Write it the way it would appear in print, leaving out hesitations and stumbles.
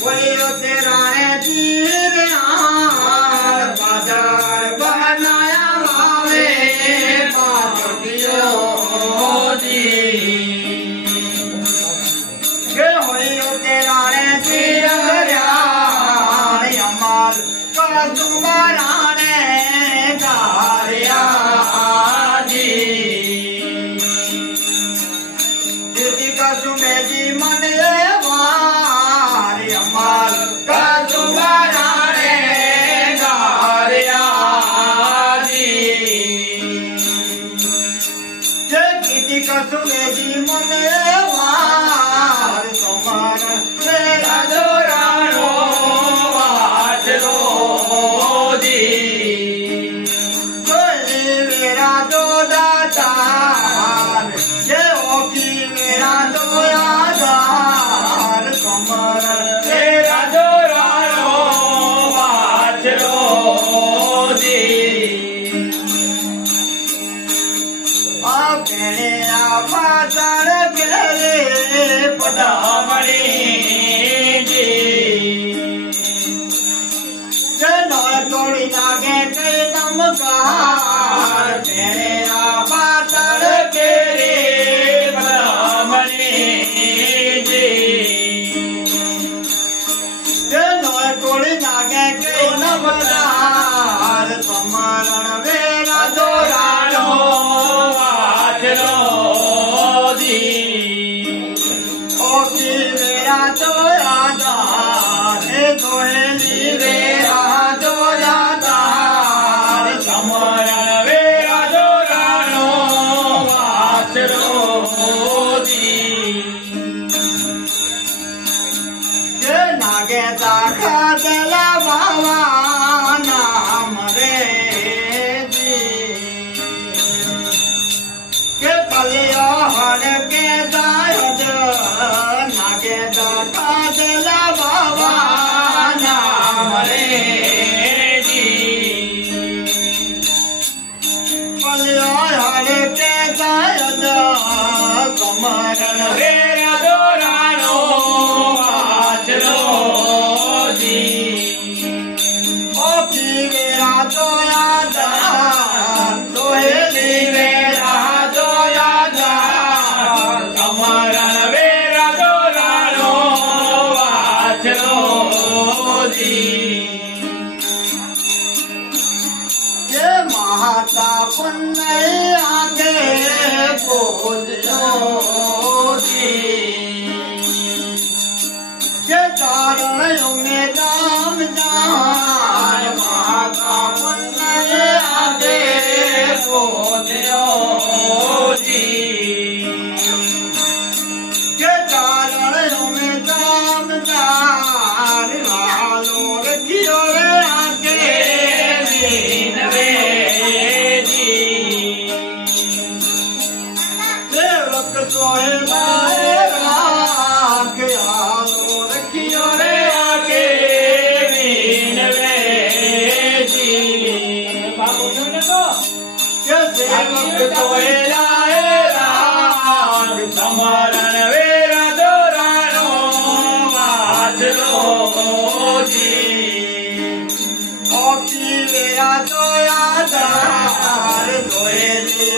बोलियो तेरा है तीर बाजार बनाया भावे बापियो के होइयो तेरा है तीर अमर का तुम्हारा ने गारिया जी मन वार अमर का तुम्हारा ने गारिया जी कसुमे जी मन वार तुम्हार मेरा जोरानो वाचरो जी मेरा दो दातार ये ओकी मेरा दो यादार कमर तेरा जोरानो वाचरो जी अपने आपातर गेले पदामणी जी जनो तोड़ी लागे कई नमकार तेरे आपातर गेले पदामणी जी जनो तोड़ी लागे कई नमकार समरण वेरा दोरानो वाचरो जी ओकी मेरा तो यादार दोहेली मेरा तो यादार समरण वेरा दोरानो वाचरो जी ये नागे दाखा दला बाबा नाम रे जी के कलिया हर के दायद नागे दाखा दला बाबा नाम रे जी कलिया हर के दायद कमरण वेरा दोरानो वाचरो जी ओकी मेरा तो यादार दोहेली मेरा तो यादार कमरण वेरा दोरानो वाचरो जी ये महाता पुण्य आगे बोलो जी ये चारणों में दाम दान महाता पुण्य आगे बोलो जी ये चारणों में दाम दान लालो रखियो रे आगे दीन रे जी सेवक सोहे माए राख आलो रखियो रे आगे दीन रे जी बाबू सुन तो ये सेवक सोहे लाए राख समरण वेरा दोरानो वाचरो जी ओकी मेरा तो यादार दोहेली